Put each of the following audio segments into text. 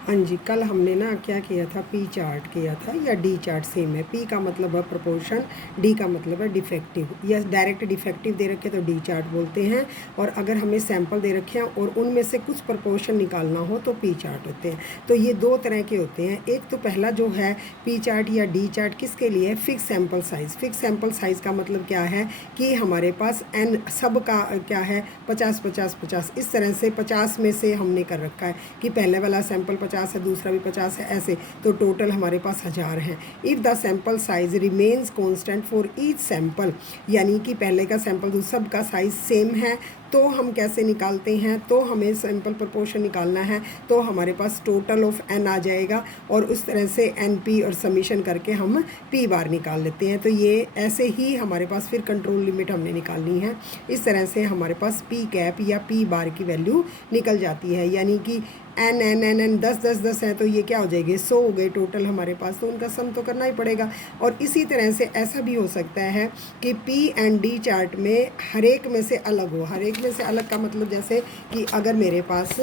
हाँ जी, कल हमने ना क्या किया था, पी चार्ट किया था या डी चार्ट सेम है। पी का मतलब है प्रोपोर्शन, डी का मतलब है डिफेक्टिव या डायरेक्ट डिफेक्टिव दे रखे तो डी चार्ट बोलते हैं, और अगर हमें सैंपल दे रखे हैं और उनमें से कुछ प्रोपोर्शन निकालना हो तो पी चार्ट होते हैं। तो ये दो तरह के होते हैं। एक तो पहला जो है पी चार्ट या डी चार्ट किसके लिए, fix sample size. Fix sample size का मतलब क्या है कि हमारे पास एन सब का क्या है 50 50 50, इस तरह से 50 में से हमने कर रखा है कि पहले वाला सैंपल 50 है, दूसरा भी 50 है, ऐसे तो टोटल हमारे पास 1000 हैं। If the sample size remains constant for each sample, यानी कि पहले का सैंपल सब का साइज़ सेम है, तो हम कैसे निकालते हैं, तो हमें सैंपल प्रोपोर्शन निकालना है, तो हमारे पास टोटल ऑफ एन आ जाएगा और उस तरह से एन पी और समीशन करके हम पी बार निकाल लेते हैं। तो ये ऐसे ही हमारे पास फिर कंट्रोल लिमिट हमने निकालनी है। इस तरह से हमारे पास पी कैप या पी बार की वैल्यू निकल जाती है, यानी कि एन एन एन एन 10 10 10 है तो ये क्या हो जाएगी, 100 हो गए टोटल हमारे पास, तो उनका सम तो करना ही पड़ेगा। और इसी तरह से ऐसा भी हो सकता है कि पी एंड डी चार्ट में हर एक में से अलग हो। हर एक में से अलग का मतलब जैसे कि अगर मेरे पास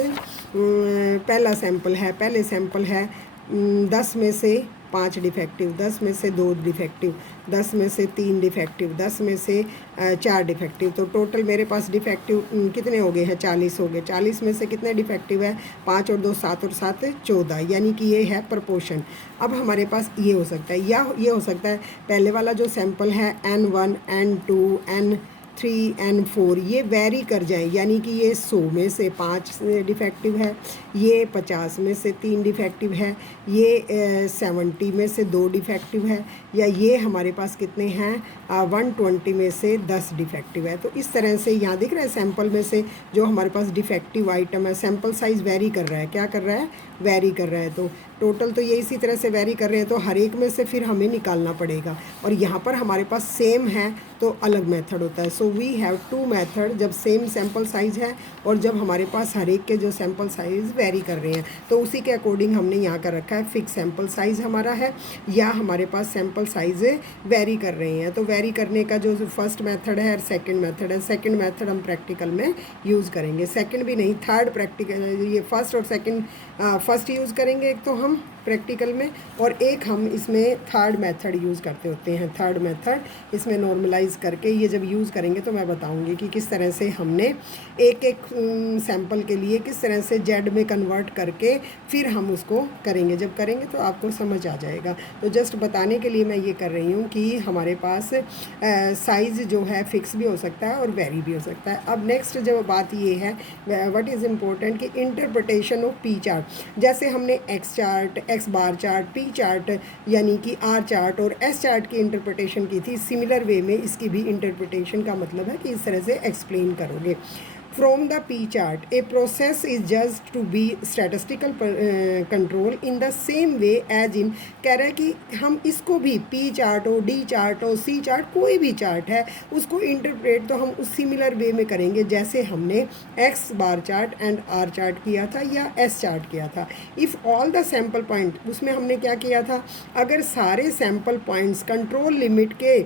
पहला सैंपल है, पहले सैंपल है 10 में से 5 डिफेक्टिव, 10 में से 2 डिफेक्टिव, 10 में से 3 डिफेक्टिव, 10 में से 4 डिफेक्टिव, तो टोटल मेरे पास डिफेक्टिव कितने हो गए हैं, 40 हो गए। 40 में से कितने डिफेक्टिव है, 5 और 2 7 और 7 14, यानी कि ये है प्रपोर्शन। अब हमारे पास ये हो सकता है या ये हो सकता है पहले वाला जो सैंपल है N1 N2 N3 N4 ये वेरी कर जाए, यानी कि ये 100 में से 5 डिफेक्टिव है, ये 50 में से 3 डिफेक्टिव है, ये 70 में से 2 डिफेक्टिव है, या ये हमारे पास कितने हैं 120 में से 10 डिफेक्टिव है। तो इस तरह से यहाँ दिख रहा है सैंपल में से जो हमारे पास डिफेक्टिव आइटम है, सैंपल साइज़ वेरी कर रहा है, क्या कर रहा है, वेरी कर रहा है। तो टोटल तो ये इसी तरह से वेरी कर रहे हैं, तो हर एक में से फिर हमें निकालना पड़ेगा। और यहाँ पर हमारे पास सेम है तो अलग मेथड होता है। So we have two method, जब सेम सैंपल साइज़ है और जब हमारे पास हर एक के जो सैंपल साइज़ वेरी कर रहे हैं, तो उसी के अकॉर्डिंग हमने यहाँ कर रखा है फिक्स सैंपल साइज़ हमारा है, या हमारे पास सैंपल साइज़ वेरी कर रहे हैं। तो वेरी करने का जो फर्स्ट मेथड है और सेकंड मेथड है, सेकंड मेथड हम प्रैक्टिकल में यूज़ करेंगे, सेकंड भी नहीं थर्ड प्रैक्टिकल, ये फर्स्ट और सेकंड, फर्स्ट यूज़ करेंगे एक तो हम प्रैक्टिकल में, और एक हम इसमें थर्ड मेथड यूज़ करते होते हैं। थर्ड मेथड इसमें नॉर्मलाइज करके ये जब यूज़ करेंगे तो मैं बताऊंगी कि किस तरह से हमने एक एक सैंपल के लिए किस तरह से जेड में कन्वर्ट करके फिर हम उसको करेंगे। जब करेंगे तो आपको समझ आ जाएगा। तो जस्ट बताने के लिए मैं ये कर रही हूँ कि हमारे पास साइज़ जो है फिक्स भी हो सकता है और वेरी भी हो सकता है। अब नेक्स्ट जो बात ये है, व्हाट इज़ इम्पोर्टेंट कि इंटरप्रिटेशन ऑफ पी चार्ट। जैसे हमने x chart, x bar chart, P chart यानी कि आर चार्ट और एस चार्ट की इंटरप्रिटेशन की थी, सिमिलर वे में इसकी भी इंटरप्रिटेशन का मतलब है कि इस तरह से एक्सप्लेन करोगे। From the P chart, a process is judged to be statistical control in the same way as in, कह रहा है कि हम इसको भी P चार्ट हो, D चार्ट हो, C चार्ट, कोई भी चार्ट है उसको इंटरप्रेट तो हम उस सिमिलर वे में करेंगे जैसे हमने X bar chart and R chart किया था या S चार्ट किया था। If all the sample point, उसमें हमने क्या किया था, अगर सारे सैम्पल पॉइंट्स कंट्रोल लिमिट के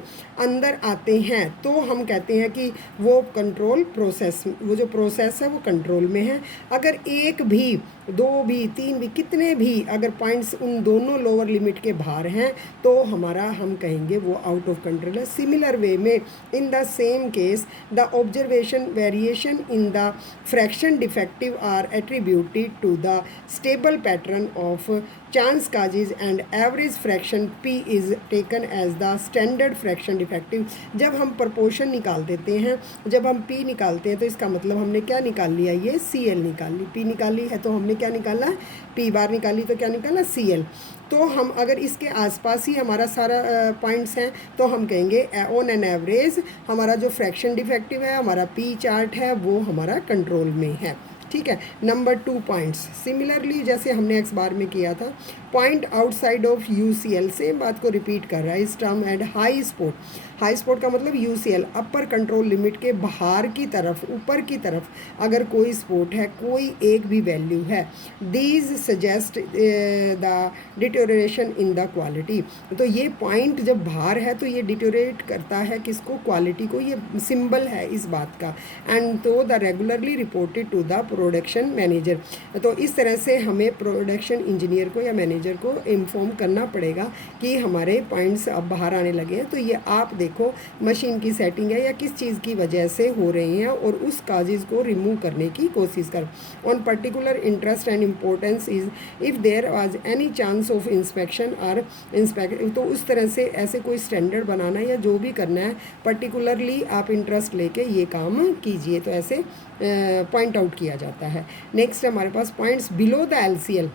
अंदर आते हैं तो हम कहते हैं कि वो कंट्रोल प्रोसेस, वो जो प्रोसेस है वो कंट्रोल में है। अगर एक भी, दो भी, तीन भी, कितने भी अगर पॉइंट्स उन दोनों लोअर लिमिट के बाहर हैं तो हमारा हम कहेंगे वो आउट ऑफ कंट्रोल है। सिमिलर वे में in the same case the observation variation in the fraction defective are attributed to the stable pattern of chance causes and average fraction P is taken as the standard fraction defective. जब हम proportion निकाल देते हैं, जब हम P निकालते हैं तो इसका मतलब हमने क्या निकाल लिया, ये सी एल निकाल ली। पी निकाली है तो हमने क्या निकाला, पी बार निकाली तो क्या निकाला, सी एल। तो हम अगर इसके आसपास ही हमारा सारा पॉइंट्स हैं तो हम कहेंगे ऑन एन एवरेज हमारा जो फ्रैक्शन डिफेक्टिव है, हमारा पी चार्ट है, वो हमारा कंट्रोल में है। ठीक है। नंबर 2 पॉइंट्स, सिमिलरली जैसे हमने एक्स बार में किया था, point outside of UCL, same बात को रिपीट कर रहा है, इस term and high spot. High spot का मतलब यूसीएल, अपर कंट्रोल लिमिट के बाहर की तरफ, ऊपर की तरफ अगर कोई स्पॉट है, कोई एक भी वैल्यू है, these suggest the deterioration in the quality. तो ये पॉइंट जब बाहर है तो ये डिटोरेट करता है किसको, क्वालिटी को, ये सिंबल है इस बात का। एंड तो the regularly reported to the production manager. तो इस तरह से हमें प्रोडक्शन इंजीनियर को या मैनेजर को इन्फॉर्म करना पड़ेगा कि हमारे पॉइंट्स अब बाहर आने लगे हैं। तो ये आप देखो मशीन की सेटिंग है या किस चीज़ की वजह से हो रही हैं, और उस काजेज़ को रिमूव करने की कोशिश कर। On particular interest and importance is if there was any chance of inspection और इंस्पेक्ट। तो उस तरह से ऐसे कोई स्टैंडर्ड बनाना या जो भी करना है, पर्टिकुलरली आप इंटरेस्ट लेके ये काम कीजिए। तो ऐसे पॉइंट आउट किया जाता है। नेक्स्ट हमारे पास पॉइंट्स बिलो द एलसीएल।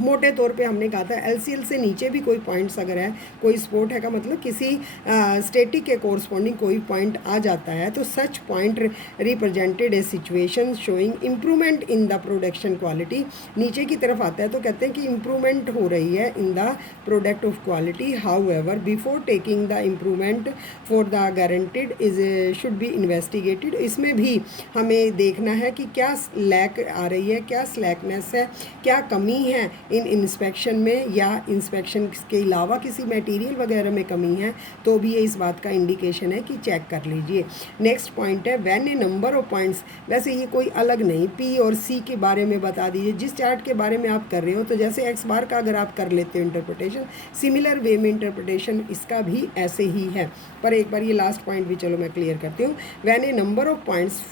मोटे तौर पे हमने कहा था एलसीएल से नीचे भी कोई पॉइंट्स अगर है, कोई स्पोर्ट है का मतलब किसी स्टेटिक के कोरस्पॉन्डिंग कोई पॉइंट आ जाता है, तो such point represented a situation showing improvement in the production quality. नीचे की तरफ आता है तो कहते हैं कि इम्प्रूवमेंट हो रही है in the product of quality. How ever before taking the improvement for the guaranteed is should be investigated. इसमें भी हमें देखना है कि क्या लैक आ रही है, क्या स्लैकनेस है, क्या कमी है इन इंस्पेक्शन में, या इंस्पेक्शन के अलावा किसी मटेरियल वगैरह में कमी है, तो भी ये इस बात का इंडिकेशन है कि चेक कर लीजिए। नेक्स्ट पॉइंट है when A number of points. वैसे ये कोई अलग नहीं, पी और सी के बारे में बता दीजिए जिस चार्ट के बारे में आप कर रहे हो। तो जैसे एक्स बार का अगर आप कर लेते हो इंटरप्रिटेशन, सिमिलर वे में इंटरप्रिटेशन इसका भी ऐसे ही है। पर एक बार ये लास्ट पॉइंट भी चलो मैं क्लियर करती हूँ। When A number of points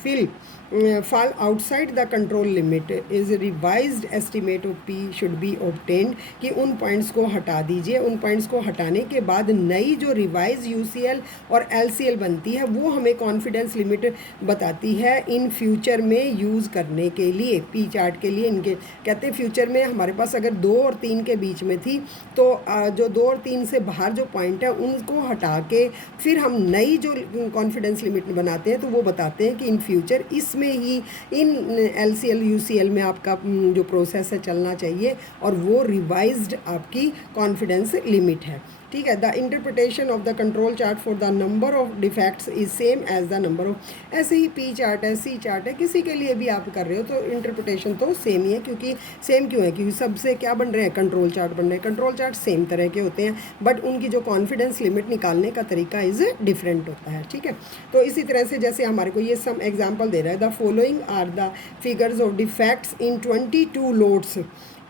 fall outside the control limit is revised estimate of P should be obtained। कि उन पॉइंट्स को हटा दीजिए। उन पॉइंट्स को हटाने के बाद नई जो रिवाइज यूसीएल और एलसीएल बनती है वो हमें कॉन्फिडेंस लिमिट बताती है इन फ्यूचर में यूज़ करने के लिए, पी चार्ट के लिए। इनके कहते हैं फ्यूचर में हमारे पास अगर 2 और 3 के बीच में थी तो जो 2 और 3 से बाहर जो पॉइंट है उनको हटा के फिर हम नई जो कॉन्फिडेंस लिमिट बनाते हैं तो वो बताते हैं कि इन फ्यूचर इसमें ही इन एलसीएल यूसीएल में आपका जो प्रोसेस है चलना चाहिए, और वो रिवाइज्ड आपकी कॉन्फिडेंस लिमिट है। ठीक है। The interpretation of the control chart for the number of defects is same as the number of. ऐसे ही पी चार्ट है, सी चार्ट है, किसी के लिए भी आप कर रहे हो तो इंटरप्रिटेशन तो सेम ही है। क्योंकि सेम क्यों है, क्योंकि सबसे क्या बन रहे हैं, कंट्रोल चार्ट बन रहे हैं। कंट्रोल चार्ट सेम तरह के होते हैं बट उनकी जो कॉन्फिडेंस लिमिट निकालने का तरीका इज डिफरेंट होता है। ठीक है। तो इसी तरह से जैसे हमारे को ये सम एग्जाम्पल दे रहा है, the following are the figures of defects in 22 loads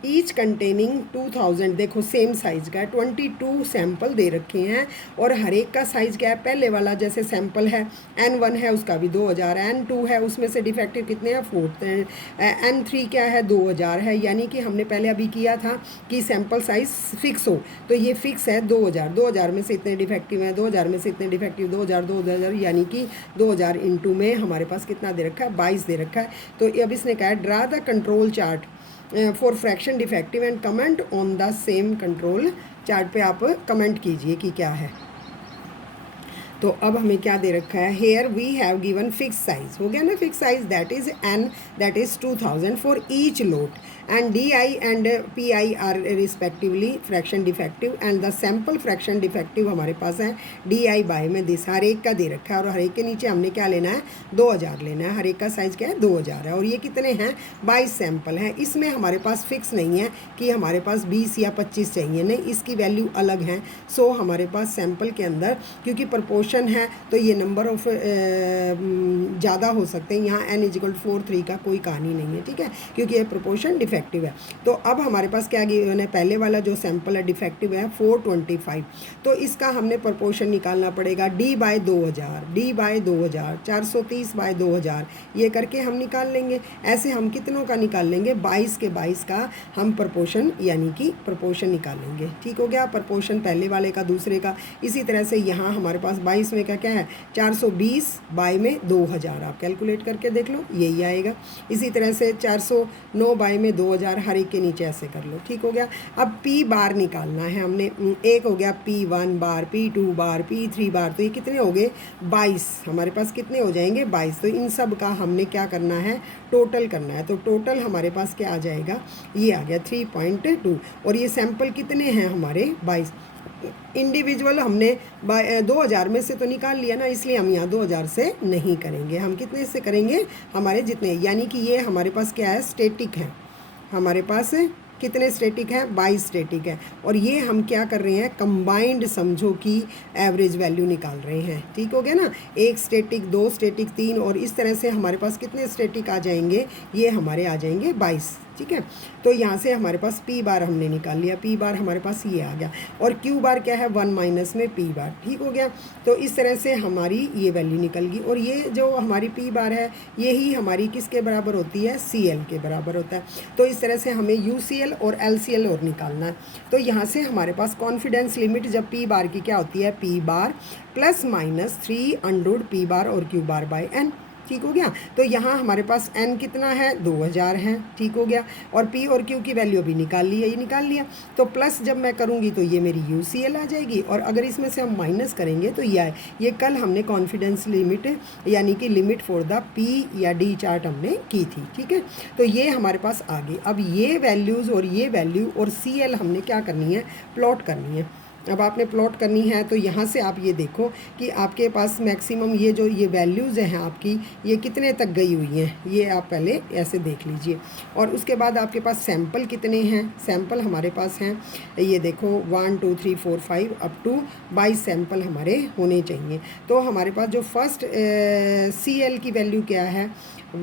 each containing 2000। देखो सेम साइज़ का है, 22 सैम्पल दे रखे हैं और हर एक का साइज़ क्या है, पहले वाला जैसे सैम्पल है N1 है उसका भी 2000, N2 है उसमें से डिफेक्टिव कितने हैं 4, N3 क्या है 2000 है। यानी कि हमने पहले अभी किया था कि सैम्पल साइज़ फिक्स हो, तो ये फिक्स है 2000, 2000 में से इतने डिफेक्टिव हैं, 2000 में से इतने डिफेक्टिव, 2000 यानी कि 2000 इंटू में हमारे पास कितना दे रखा है 22 दे रखा है। तो अब इसने कहा है draw the control chart for fraction defective and comment on the same control chart पे आप कमेंट कीजिए कि क्या है। तो अब हमें क्या दे रखा है, here we have given fix size, हो गया ना fix size, that is N, that is 2000 for each lot and D I and P I are respectively fraction defective and the sample fraction defective हमारे पास है D I by में this, हर एक का दे रखा है और हर एक के नीचे हमने क्या लेना है 2000 लेना है। हर एक का साइज़ क्या है 2000 है और ये कितने हैं 22 सैम्पल हैं। इसमें हमारे पास फिक्स नहीं है कि हमारे पास 20 या 25 चाहिए, नहीं, इसकी वैल्यू अलग है। सो हमारे पास सैम्पल के अंदर क्योंकि प्रपोर्शन है तो ये नंबर ऑफ ज़्यादा हो सकते हैं। यहाँ n = 4 3 का कोई कहानी नहीं है, ठीक है, क्योंकि ये प्रपोर्शन डिफेक्टिव है। तो अब हमारे पास क्या गिवन है, पहले वाला जो सैम्पल है डिफेक्टिव है 425, तो इसका हमने प्रपोर्शन निकालना पड़ेगा D/2000, D/2000, 430/2000 ये करके हम निकाल लेंगे। ऐसे हम कितनों का निकाल लेंगे, 22 के 22 का हम प्रपोर्शन यानी कि प्रपोर्शन निकालेंगे। ठीक हो गया, प्रपोर्शन पहले वाले का दूसरे का। इसी तरह से यहाँ हमारे पास 22 में का क्या है 420/2000, आप कैलकुलेट करके देख लो यही आएगा। इसी तरह से 409/2000 हर एक के नीचे ऐसे कर लो। ठीक हो गया। अब P बार निकालना है हमने, एक हो गया P1 बार, P2 बार, P3 बार, तो ये कितने हो गए 22, हमारे पास कितने हो जाएंगे 22। तो इन सब का हमने क्या करना है, टोटल करना है। तो टोटल हमारे पास क्या आ जाएगा, ये आ गया 3.2 और ये सैंपल कितने हैं हमारे 22। इंडिविजुअल हमने 2000 में से तो निकाल लिया ना, इसलिए हम यहाँ 2000 से नहीं करेंगे, हम कितने से करेंगे, हमारे जितने, यानी कि ये हमारे पास क्या है, स्टैटिक है, हमारे पास कितने स्टैटिक है, 22 स्टैटिक है। और ये हम क्या कर रहे हैं, कंबाइंड समझो कि एवरेज वैल्यू निकाल रहे हैं, ठीक हो गया ना। 1 स्टैटिक, 2 स्टैटिक, 3, और इस तरह से हमारे पास कितने स्टैटिक आ जाएंगे, ये हमारे आ जाएंगे 22, ठीक है। तो यहाँ से हमारे पास पी बार हमने निकाल लिया, पी बार हमारे पास ये आ गया, और क्यू बार क्या है, 1 माइनस में पी बार, ठीक हो गया। तो इस तरह से हमारी ये वैल्यू निकल गई, और ये जो हमारी पी बार है यही हमारी किसके बराबर होती है, सी एल के बराबर होता है। तो इस तरह से हमें यू सी एल और एल सी एल और निकालना है। तो यहाँ से हमारे पास कॉन्फिडेंस लिमिट जब पी बार की क्या होती है, पी बार प्लस माइनस 3 अंडररूट पी बार और क्यू बार बाय एन, ठीक हो गया। तो यहाँ हमारे पास n कितना है, 2000 है, ठीक हो गया। और p और q की वैल्यू अभी निकाल ली है, ये निकाल लिया। तो प्लस जब मैं करूँगी तो ये मेरी UCL आ जाएगी, और अगर इसमें से हम माइनस करेंगे तो ये आए। ये कल हमने कॉन्फिडेंस लिमिट यानी कि लिमिट फॉर द p या d चार्ट हमने की थी, ठीक है। तो ये हमारे पास आ गई। अब ये वैल्यूज़ और ये वैल्यू और CL हमने क्या करनी है, प्लॉट करनी है। अब आपने प्लॉट करनी है तो यहाँ से आप ये देखो कि आपके पास मैक्सिमम ये जो ये वैल्यूज़ हैं आपकी, ये कितने तक गई हुई हैं, ये आप पहले ऐसे देख लीजिए। और उसके बाद आपके पास सैंपल कितने हैं, सैंपल हमारे पास हैं, ये देखो 1 2 3 4 5 अप टू 22 सैंपल हमारे होने चाहिए। तो हमारे पास जो फर्स्ट CL की वैल्यू क्या है,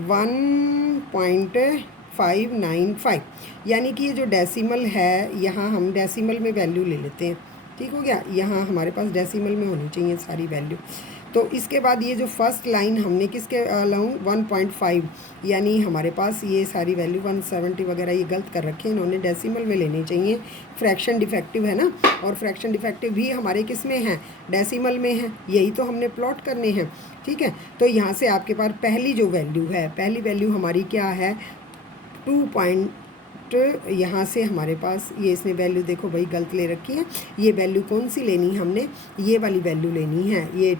1.595, यानी कि ये जो डेसिमल है, यहाँ हम डेसिमल में वैल्यू ले लेते हैं, ठीक हो गया। यहाँ हमारे पास डेसिमल में होनी चाहिए सारी वैल्यू। तो इसके बाद ये जो फर्स्ट लाइन हमने किसके अलाउंग 1.5, यानी हमारे पास ये सारी वैल्यू 170 वगैरह ये गलत कर रखे हैं इन्होंने, डेसिमल में लेनी चाहिए। फ्रैक्शन डिफेक्टिव है ना, और फ्रैक्शन डिफेक्टिव भी हमारे किस में है, डेसिमल में है, यही तो हमने प्लॉट करने हैं, ठीक है। तो यहाँ से आपके पास पहली जो वैल्यू है, पहली वैल्यू हमारी क्या है, 2. यहाँ से हमारे पास ये इसने वैल्यू देखो भाई गलत ले रखी है, ये वैल्यू कौन सी लेनी है हमने, ये वाली वैल्यू लेनी है। ये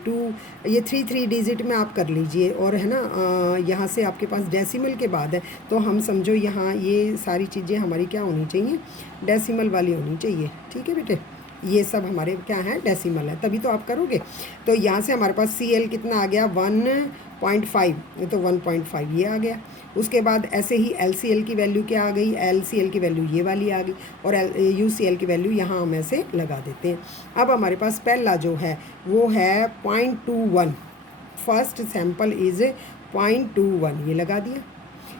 3 डिजिट में आप कर लीजिए, और है ना यहाँ से आपके पास डेसिमल के बाद है, तो हम समझो यहाँ ये सारी चीज़ें हमारी क्या होनी चाहिए, डेसिमल वाली होनी चाहिए, ठीक है बेटे। ये सब हमारे क्या है, डेसिमल है, तभी तो आप करोगे। तो यहाँ से हमारे पास CL कितना आ गया, 1.5, तो 1.5 ये आ गया। उसके बाद ऐसे ही LCL की वैल्यू क्या आ गई, LCL की वैल्यू ये वाली आ गई, और UCL की वैल्यू यहाँ हम ऐसे लगा देते हैं। अब हमारे पास पहला जो है वो है 0.21, फर्स्ट सैंपल इज़ 0.21, ये लगा दिया।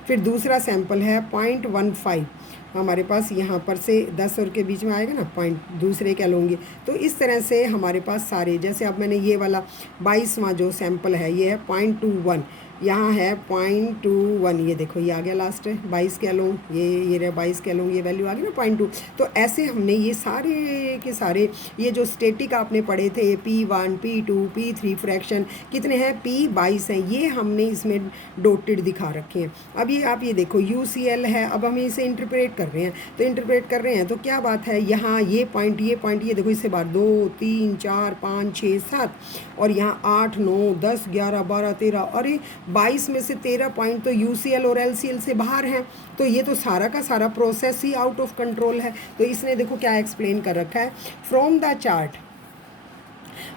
फिर दूसरा सैंपल है 0.15, हमारे पास यहाँ पर से 10 और के बीच में आएगा ना, पॉइंट दूसरे क्या लूँगी। तो इस तरह से हमारे पास सारे, जैसे अब मैंने ये वाला 22वां जो सैंपल है ये है 0.21, यहाँ है 0.21, ये देखो ये आ गया लास्ट 22 क्या लूँ, ये रहा 22 क्या लूँ, ये वैल्यू आ गई ना 0.2। तो ऐसे हमने ये सारे के सारे ये जो स्टैटिक आपने पढ़े थे, P1 P2 P3 फ्रैक्शन कितने हैं, P22 हैं, ये हमने इसमें डॉटेड दिखा रखे हैं। अब ये आप ये देखो UCL है, अब हम इसे इंटरप्रेट कर रहे हैं, तो इंटरप्रेट कर रहे हैं तो क्या बात है, यहाँ ये पॉइंट ये देखो, इससे बार 2 3 4 5 6 7, और यहाँ 8 9 10 11 12 13, अरे 22 में से 13 पॉइंट तो UCL और LCL से बाहर हैं। तो ये तो सारा का सारा process he out of control है। तो इसने देखो क्या एक्सप्लेन कर रखा है, from the chart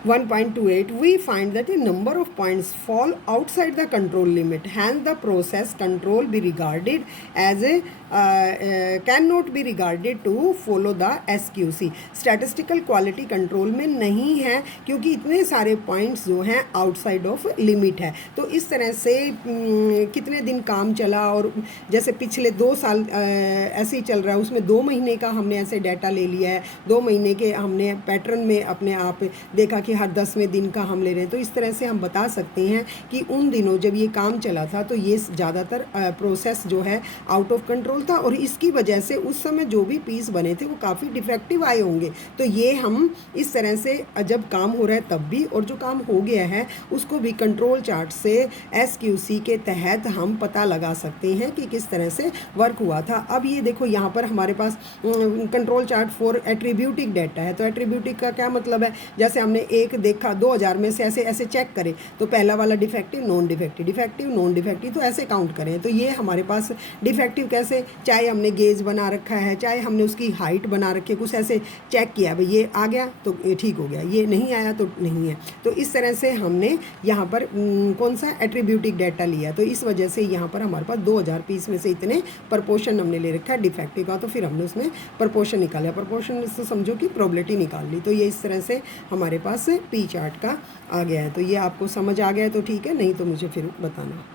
1.28 we find that a number of points fall outside the control limit, hence the process control be regarded as a cannot be regarded to follow the SQC, statistical quality control में नहीं है, क्योंकि इतने सारे points जो हैं outside of limit है। तो इस तरह से कितने दिन काम चला, और जैसे पिछले 2 साल ऐसे ही चल रहा है, उसमें 2 महीने का हमने ऐसे डाटा ले लिया है, 2 महीने के हमने पैटर्न में अपने आप देखा कि हर 10वें दिन का हम ले रहे हैं। तो इस तरह से हम बता सकते हैं कि उन दिनों जब ये काम चला था तो ये ज़्यादातर प्रोसेस जो है आउट ऑफ कंट्रोल था, और इसकी वजह से उस समय जो भी पीस बने थे वो काफ़ी डिफेक्टिव आए होंगे। तो ये हम इस तरह से जब काम हो रहा है तब भी, और जो काम हो गया है उसको भी कंट्रोल चार्ट से SQC के तहत हम पता लगा सकते हैं कि किस तरह से वर्क हुआ था। अब ये देखो यहाँ पर हमारे पास कंट्रोल चार्ट फॉर एट्रीब्यूटिक डाटा है। तो एट्रीब्यूटिक का क्या मतलब है, जैसे हमने एक देखा 2000 में से ऐसे ऐसे चेक करें तो पहला वाला defective, non defective, defective, non defective, तो ऐसे काउंट करें। तो ये हमारे पास डिफेक्टिव कैसे, चाहे हमने गेज बना रखा है, चाहे हमने उसकी हाइट बना रखी है, कुछ ऐसे चेक किया भाई ये आ गया तो ये ठीक हो गया, ये नहीं आया तो नहीं है। तो इस तरह से हमने यहाँ पर कौन सा एट्रीब्यूटिव डाटा लिया, तो इस वजह से यहाँ पर हमारे पास 2000 पीस में से इतने प्रपोर्शन हमने ले रखा है डिफेक्टिव का, तो फिर हमने उसमें प्रपोर्शन निकाला, प्रपोर्शन से समझो कि प्रोबेबिलिटी निकाल ली। तो ये इस तरह से हमारे पास पी चार्ट का आ गया है। तो ये आपको समझ आ गया है तो ठीक है, नहीं तो मुझे फिर बताना।